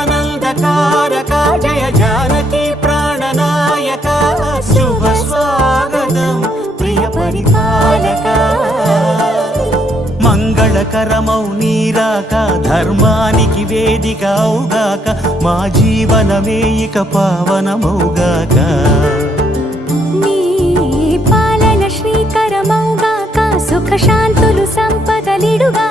జగదానందకారక జయ జానకి ప్రాణనాయక శుభ స్వాగతం ప్రియ పరిపాలక మంగళకరమౌ నీరాక ధర్మానికి వేదిక అవుగాక మా జీవనమే ఇక పావనమౌగాక నీ పాలన శ్రీకరమౌగాక సుఖ శాంతులు సంపదలిడుగా